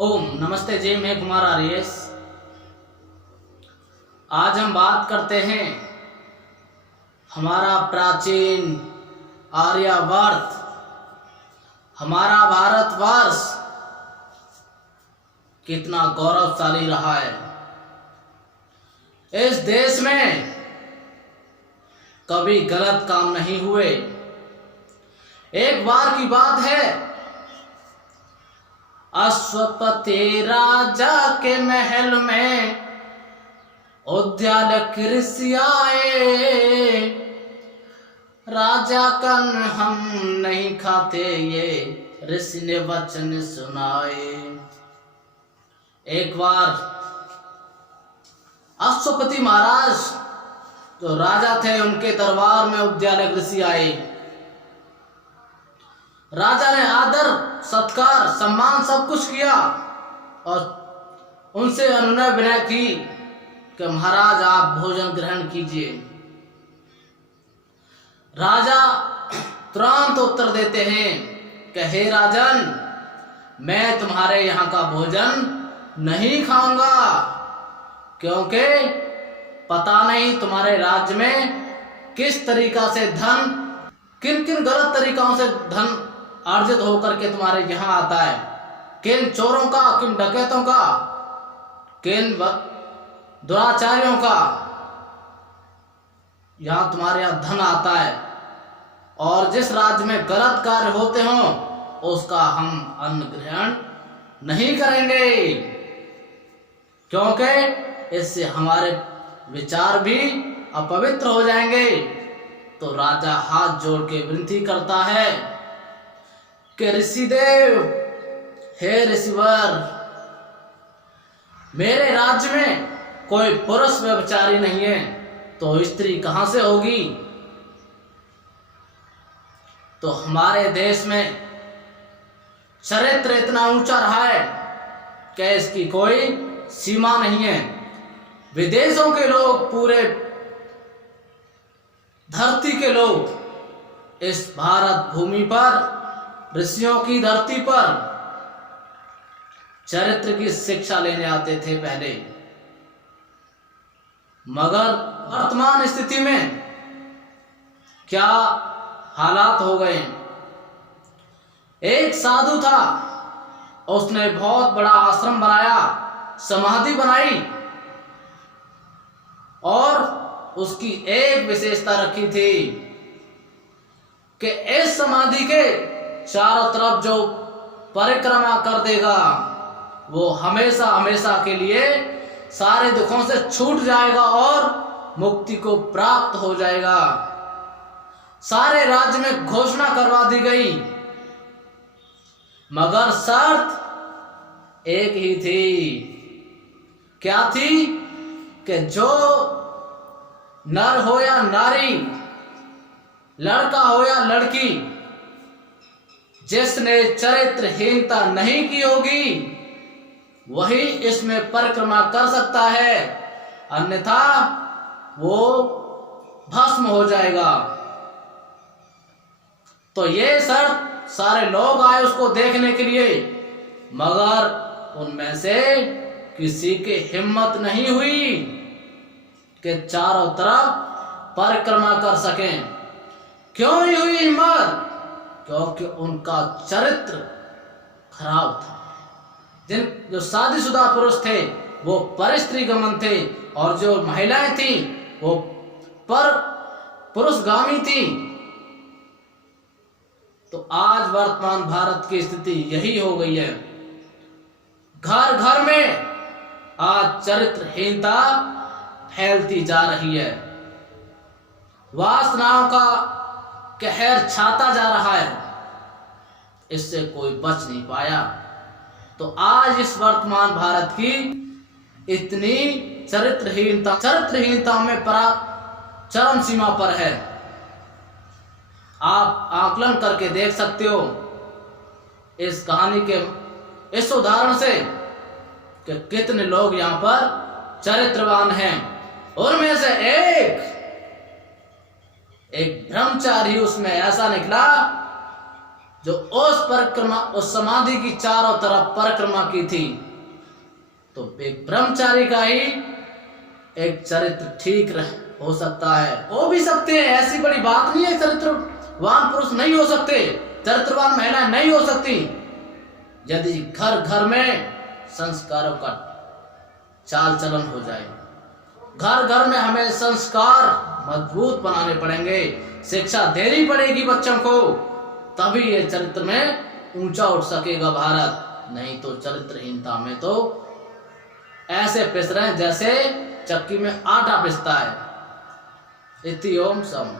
ओम नमस्ते जी, मैं कुमार आर्यस। आज हम बात करते हैं हमारा प्राचीन आर्यावर्त, हमारा भारतवर्ष कितना गौरवशाली रहा है। इस देश में कभी गलत काम नहीं हुए। एक बार की बात है, अश्वपति राजा के महल में उद्यालय ऋषि आए। राजा कन हम नहीं खाते, ये ऋषि ने वचन सुनाए। एक बार अश्वपति महाराज जो राजा थे, उनके दरबार में उद्यालय ऋषि आए। राजा ने आदर सत्कार सम्मान सब कुछ किया और उनसे अनुनय विनय की कि महाराज आप भोजन ग्रहण कीजिए। राजा तुरंत उत्तर देते हैं कि हे राजन, मैं तुम्हारे यहाँ का भोजन नहीं खाऊंगा, क्योंकि पता नहीं तुम्हारे राज्य में किस तरीका से धन, किन किन गलत तरीकों से धन अर्जित होकर के तुम्हारे यहाँ आता है। किन चोरों का, किन डकैतों का, किन दुराचारियों का यहाँ तुम्हारे यहाँ धन आता है। और जिस राज्य में गलत कार्य होते हो उसका हम अन्न ग्रहण नहीं करेंगे, क्योंकि इससे हमारे विचार भी अपवित्र हो जाएंगे। तो राजा हाथ जोड़ के विनती करता है कि ऋषिदेव, हे ऋषिवर, मेरे राज्य में कोई पुरुष व्यभिचारी नहीं है, तो स्त्री कहां से होगी। तो हमारे देश में चरित्र इतना ऊंचा रहा है कि इसकी कोई सीमा नहीं है। विदेशों के लोग, पूरे धरती के लोग इस भारत भूमि पर, ऋषियों की धरती पर चरित्र की शिक्षा लेने आते थे पहले। मगर वर्तमान स्थिति में क्या हालात हो गए। एक साधु था, उसने बहुत बड़ा आश्रम बनाया, समाधि बनाई, और उसकी एक विशेषता रखी थी कि इस समाधि के चारों तरफ जो परिक्रमा कर देगा वो हमेशा हमेशा के लिए सारे दुखों से छूट जाएगा और मुक्ति को प्राप्त हो जाएगा। सारे राज्य में घोषणा करवा दी गई, मगर शर्त एक ही थी। क्या थी? कि जो नर हो या नारी, लड़का हो या लड़की, जिसने चरित्रहीनता नहीं की होगी वही इसमें परिक्रमा कर सकता है, अन्यथा वो भस्म हो जाएगा। तो ये शर्त, सारे लोग आए उसको देखने के लिए, मगर उनमें से किसी की हिम्मत नहीं हुई कि चारों तरफ परिक्रमा कर सकें। क्यों नहीं हुई हिम्मत? क्योंकि उनका चरित्र खराब था। जो शादीशुदा पुरुष थे वो परस्त्री गमन थे, और जो महिलाएं थी वो पर पुरुषगामी थी। तो आज वर्तमान भारत की स्थिति यही हो गई है। घर घर में आज चरित्रहीनता फैलती जा रही है, वासनाओं का कहर छाता जा रहा है, इससे कोई बच नहीं पाया। तो आज इस वर्तमान भारत की इतनी चरित्रहीनता में चरम सीमा पर है। आप आकलन करके देख सकते हो इस कहानी के इस उदाहरण से कि कितने लोग यहाँ पर चरित्रवान हैं। उनमें से एक ब्रह्मचारी उसमें ऐसा निकला जो उस समाधि की चारों तरफ परिक्रमा की थी, तो एक ब्रह्मचारी का ही एक चरित्र ठीक हो सकता है। हो भी सकते हैं, ऐसी बड़ी बात नहीं है चरित्रवान पुरुष नहीं हो सकते, चरित्रवान महिलाएं नहीं हो सकती, यदि घर घर में संस्कारों का चाल चलन हो जाए। घर घर में हमें संस्कार मजबूत बनाने पड़ेंगे, शिक्षा देनी पड़ेगी बच्चों को, तभी ये चरित्र में ऊंचा उठ सकेगा भारत। नहीं तो चरित्रहीनता में तो ऐसे पिस रहे हैं जैसे चक्की में आटा पिसता है। इति ओम सम।